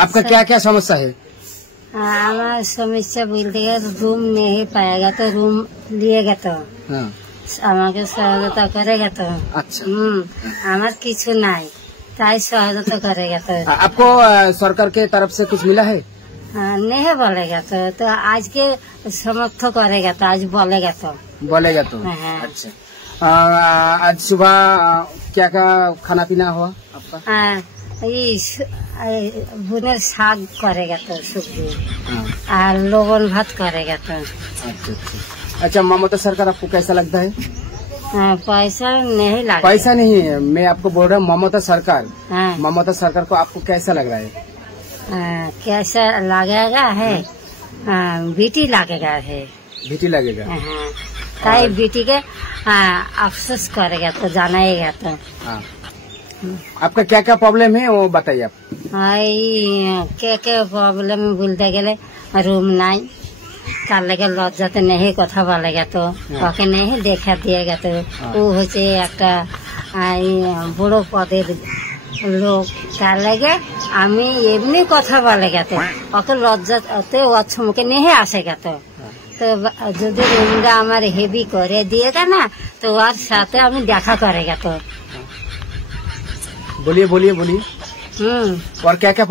आपका क्या क्या समस्या है? हमारा समस्या बोलते रूम नहीं पाएगा तो रूम लिएगा तो আমাকে সহায়তা करेगा तो। अच्छा। আমার কিছু নাই তাই সহায়তা करेगा तो। आपको सरकार के तरफ से कुछ मिला है? नहीं बोलेगा तो आज के समर्थ करेगा तो आज बोलेगा तो। अच्छा। आज सुबह क्या क्या खाना पीना हुआ आपका? बुनेर साग करेगा तो सब्जी और लवण भात करेगा तो। अच्छा, ममता सरकार आपको कैसा लगता है? पैसा नहीं लगता। पैसा नहीं है, मैं आपको बोल रहा हूँ ममता सरकार को आपको कैसा लग रहा है? कैसा लगेगा है? बेटी लगेगा है। बेटी लगेगा। ताई बेटी के अफसोस करेगा तो जानाएगा तो। आपका क्या क्या प्रॉब्लम है वो बताइए आप। क्या प्रॉब्लम बोलते गले रूम नहीं तार लगे लज्जाते नहीं कथा बोलेगा तो ओके नहीं देखा दिएगा तो वो होचे একটা বড় পদের লোক তার লাগে আমি এমনি কথা বলেगा तो ওকে লজ্জাতে অচ্ছমুখে नहीं আসেगा तो যদি রুমটা আমার হেভি করে দিয়েगा ना तो ওর সাথে আমি দেখা करेगा तो। बोलिए। और क्या क्या